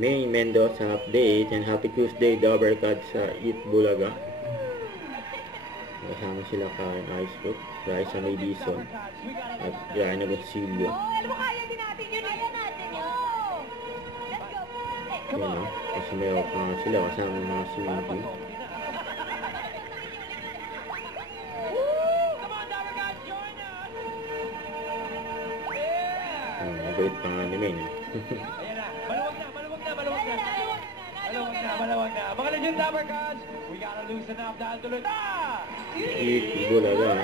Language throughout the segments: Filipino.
May Mendoza update and happy Tuesday Dabarkad sa Eat Bulaga. Kasama sila Karen Icebook, Raisa May Dizon, at Diana Gonzilio. Alam mo, kaya din natin yun. Kaya natin yun. Let's go. Yan o, kasi may off na sila kasama mga swimming team. Mabait pa nga ni Main. Ayan na, maluwag na. Mga Legend Dabarkads, we gotta loosen up dahil tuloy na! Eat Bulaga.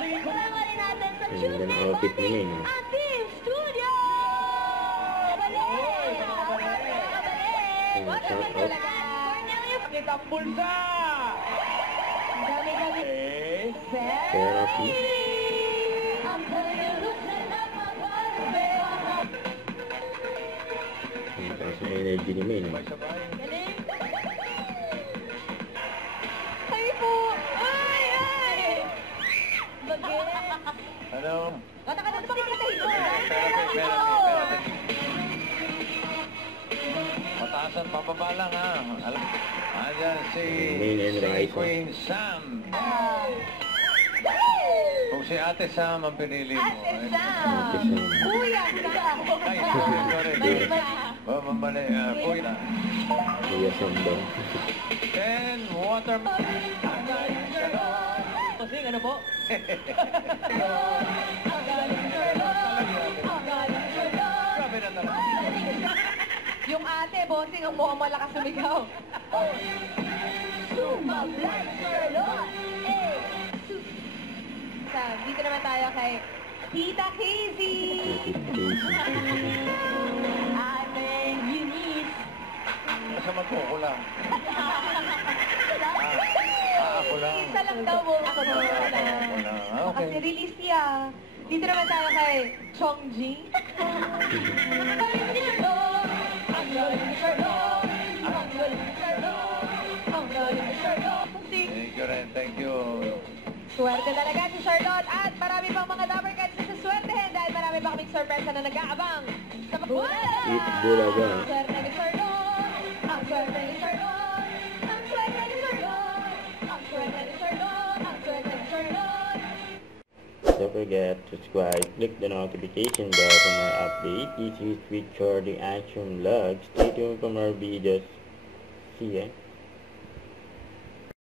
Kasama rin natin sa Ang ganda ng outfit ni Main. Team Studio! Shout out. Kitang bulsa! Ang dami-dami. Therapy. Ang taas ng energy ni Main. Galing. Ay po! Ay! Bagets! Ano? Kata ka na ba kita Mataas at pababa lang ha. Ayan si Main and Raisa. Queen Sam. Kung si Ate Sam ang pinili mo. Ate Sam! Kuya Sam! Ay, sorry. Mali. Kuya. Kuya Sam daw. Then, water... Sing, ano po? Grabe na talaga. Yung ate, bossing, ang mukhang malakas sumigaw. Sumablat, Charlotte! Dito naman tayo kay Tita Casey! Ate Eunice! Basta magkukulang. Ako lang. Isa lang daw mo. Ako lang. Okay. Kasi release niya. Dito naman tayo kay Chongji. Thank you rin. Thank you. Swerte talaga si Charlotte at marami pang mga Dabarkads na suswertehin dahil marami pa kaming sorpresa na nag-aabang sa pagbuwan. Eat Bulaga. Ang swerte ni Charlotte, ang swerte ni Charlotte, ang swerte ni Charlotte, ang swerte ni Charlotte, ang swerte ni Charlotte. Don't forget to subscribe, click the notification bell for more updates. This is Richard the Action Vlog. Stay tuned for more videos. See ya.